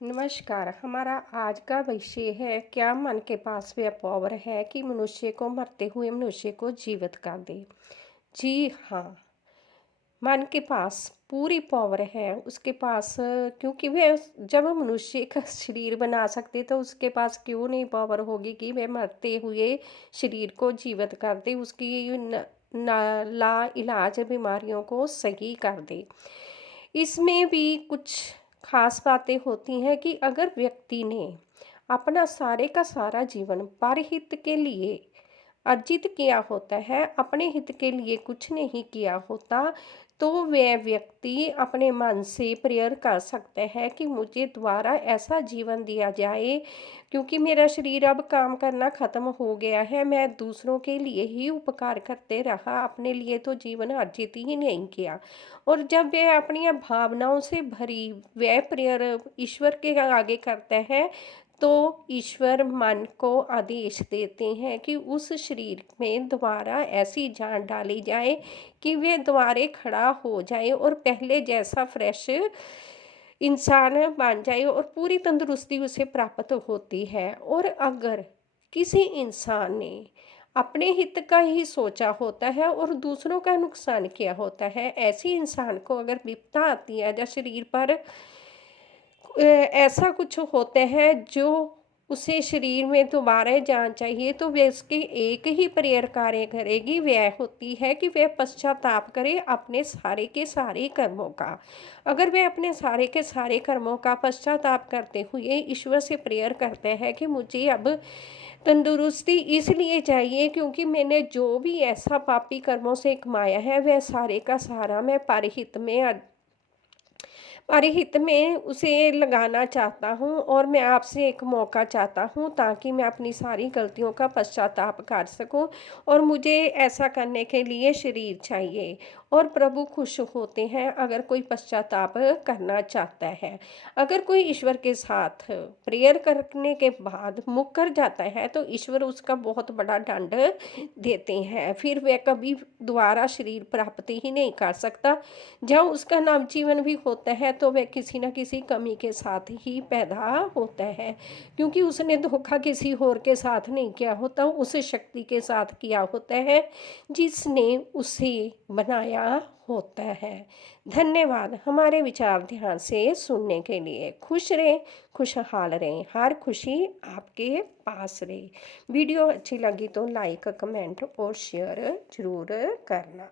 नमस्कार। हमारा आज का विषय है, क्या मन के पास वह पावर है कि मनुष्य को मरते हुए मनुष्य को जीवित कर दे। जी हाँ, मन के पास पूरी पावर है उसके पास। क्योंकि वह जब मनुष्य का शरीर बना सकते तो उसके पास क्यों नहीं पावर होगी कि वह मरते हुए शरीर को जीवित कर दे, उसकी ला इलाज बीमारियों को सही कर दे। इसमें भी कुछ खास बातें होती हैं कि अगर व्यक्ति ने अपना सारे का सारा जीवन परहित के लिए अर्जित किया होता है, अपने हित के लिए कुछ नहीं किया होता, तो वह व्यक्ति अपने मन से प्रेयर कर सकता है कि मुझे दोबारा ऐसा जीवन दिया जाए, क्योंकि मेरा शरीर अब काम करना ख़त्म हो गया है। मैं दूसरों के लिए ही उपकार करते रहा, अपने लिए तो जीवन अर्जित ही नहीं किया। और जब वह अपनी भावनाओं से भरी वह प्रेयर ईश्वर के आगे करता है, तो ईश्वर मन को आदेश देते हैं कि उस शरीर में दोबारा ऐसी जान डाली जाए कि वह दोबारे खड़ा हो जाए और पहले जैसा फ्रेश इंसान बन जाए और पूरी तंदुरुस्ती उसे प्राप्त होती है। और अगर किसी इंसान ने अपने हित का ही सोचा होता है और दूसरों का नुकसान किया होता है, ऐसी इंसान को अगर विपदा आती है या शरीर पर ऐसा कुछ होते हैं जो उसे शरीर में दोबारा जान चाहिए, तो वह उसकी एक ही प्रेयर कार्य करेगी, वह होती है कि वह पश्चाताप करे अपने सारे के सारे कर्मों का। अगर वह अपने सारे के सारे कर्मों का पश्चाताप करते हुए ईश्वर से प्रेयर करते हैं कि मुझे अब तंदुरुस्ती इसलिए चाहिए, क्योंकि मैंने जो भी ऐसा पापी कर्मों से कमाया है वह सारे का सारा मैं परहित में उसे लगाना चाहता हूँ, और मैं आपसे एक मौका चाहता हूँ ताकि मैं अपनी सारी गलतियों का पश्चाताप कर सकूँ। और मुझे ऐसा करने के लिए शरीर चाहिए। और प्रभु खुश होते हैं अगर कोई पश्चाताप करना चाहता है। अगर कोई ईश्वर के साथ प्रेयर करने के बाद मुकर जाता है, तो ईश्वर उसका बहुत बड़ा दंड देते हैं, फिर वह कभी दोबारा शरीर प्राप्त ही नहीं कर सकता। जब उसका नवजीवन भी होता है तो वह किसी न किसी कमी के साथ ही पैदा होता है, क्योंकि उसने धोखा किसी और के साथ नहीं किया होता, उस शक्ति के साथ किया होता है जिसने उसे बनाया होता है। धन्यवाद हमारे विचार ध्यान से सुनने के लिए। खुश रहें, खुशहाल रहें, हर खुशी आपके पास रहे। वीडियो अच्छी लगी तो लाइक, कमेंट और शेयर ज़रूर करना।